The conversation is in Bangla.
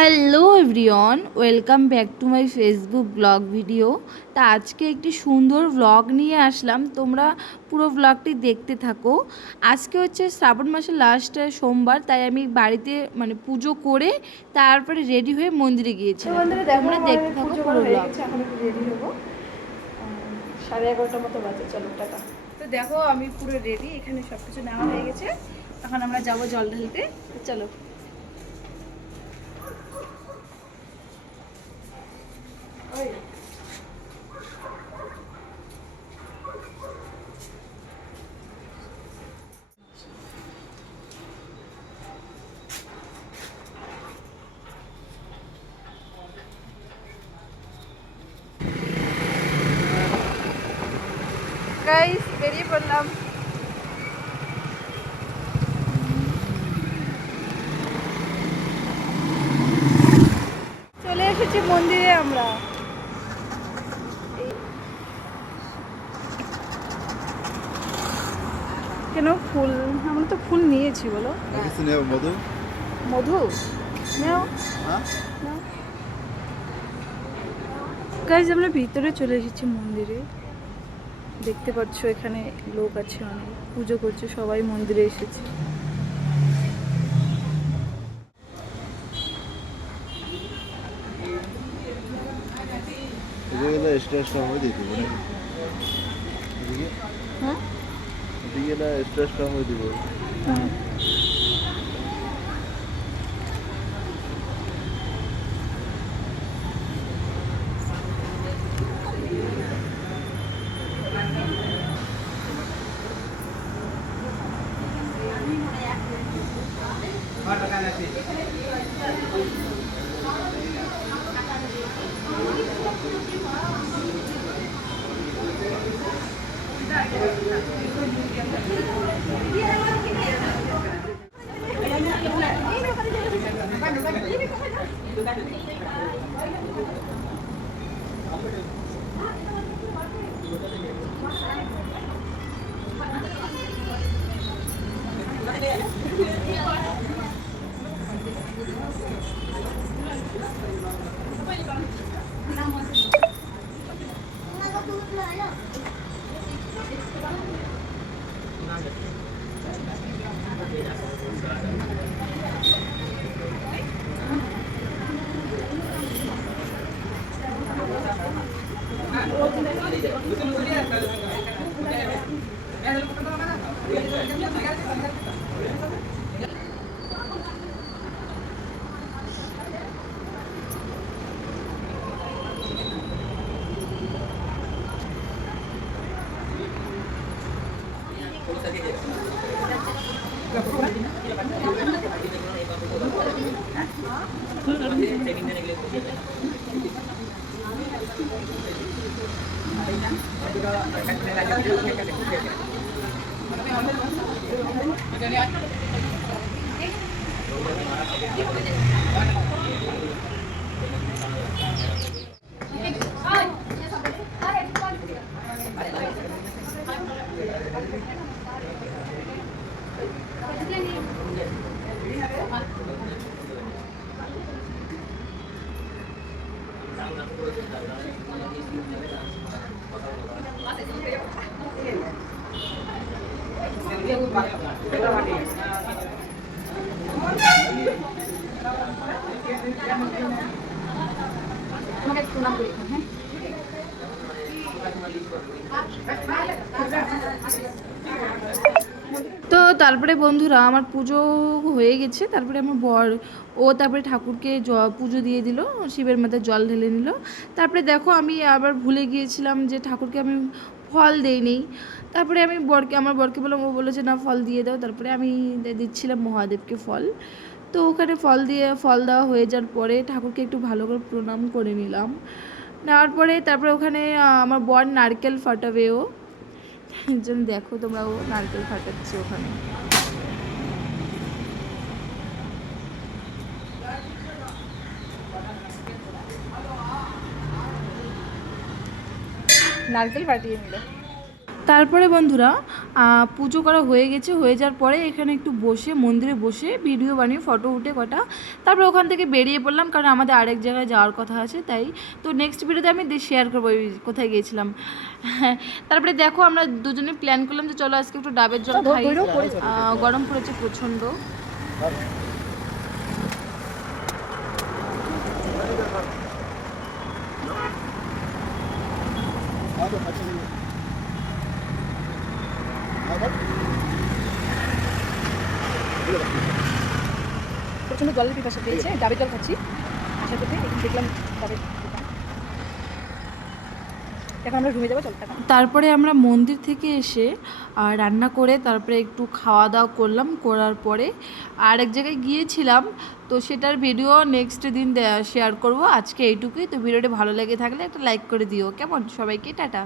Hello everyone, welcome back to my Facebook blog video. তা আজকে একটি সুন্দর ব্লগ নিয়ে আসলাম, তোমরা পুরো ব্লগটি দেখতে থাকো। আজকে হচ্ছে শ্রাবণ মাসের লাস্ট সোমবার, তাই আমি বাড়িতে পুজো করে তারপরে রেডি হয়ে মন্দিরে গিয়েছিলাম। তোমরা দেখতে থাকো পুরো ব্লগ। এখন একটু রেডি হবো, 11:30 মতো বাজে। চলো টাটা। তো দেখো আমি পুরো রেডি, এখানে সব কিছু নেওয়া হয়ে গেছে। এখন আমরা যাবো জল ঢালতে। চলো। গাইস বেরিয়ে পড়লাম। চলে এসেছি মন্দিরে আমরা। কেন ফুল? আমরা তো ফুল নিয়েছি, বলো। মধু মধু নাও। হ্যাঁ গাইস আমরা ভিতরে চলে এসেছি মন্দিরে। দেখতে পাচ্ছ এখানে লোক আছে, অনেক পুজো করছে, সবাই মন্দিরে এসেছে। এগুলো স্ট্রেসটা হয়ে দিতে হবে এদিকে। হ্যাঁ এদিকে না স্ট্রেসটা হয়ে দিব। হ্যাঁ। তো তারপরে বন্ধুরা আমার পুজো হয়ে গেছে। তারপরে আমার বর তারপরে ঠাকুরকে পুজো দিয়ে দিল, শিবের মাথায় জল ঢেলে নিল। তারপরে দেখো আমি আবার ভুলে গিয়েছিলাম যে ঠাকুরকে আমি ফল দেইনি। তারপরে আমি আমার বরকে বললাম, ও বলেছে না ফল দিয়ে দাও। তারপরে আমি দিচ্ছিলাম মহাদেবকে ফল। তো ওখানে ফল দেওয়া হয়ে যাওয়ার পরে ঠাকুরকে একটু ভালো করে প্রণাম করে নিলাম। নেওয়ার পরে তারপরে ওখানে আমার বর নারকেল ফাটাবে, ও জন্য দেখো তোমরা, ও নারকেল ফাটাচ্ছে ওখানে। নারকেল ফাটিয়ে নিল। তারপরে বন্ধুরা পুজো করা হয়ে গেছে, হয়ে যাওয়ার পরে এখানে একটু বসে মন্দিরে বসে ভিডিও বানিয়ে ফটো উঠে কটা, তারপরে ওখান থেকে বেরিয়ে পড়লাম, কারণ আমাদের আরেক জায়গায় যাওয়ার কথা আছে তাই। তো নেক্সট ভিডিওতে আমি শেয়ার করবো কোথায় গিয়েছিলাম। তারপরে দেখো আমরা দুজনে প্ল্যান করলাম যে চলো আজকে একটু ডাবের জল খাই, গরম পড়েছে প্রচণ্ড। প্রচণ্ড জলের পিপাসা পেয়েছে, ডাবের জল খাচ্ছি আশা করতে। দেখলাম ডাবের দোকান। এখন আমরা রুমে যাবো, চল টাটা। তারপরে আমরা মন্দির থেকে এসে রান্না করে তারপরে একটু খাওয়া দাওয়া করলাম, করার পরে আরেক জায়গায় গিয়েছিলাম, তো সেটার ভিডিও নেক্সট দিন শেয়ার করব। আজকে এইটুকুই। তো ভিডিওটি ভালো লেগে থাকলে একটা লাইক করে দিও, কেমন? সবাইকে টাটা।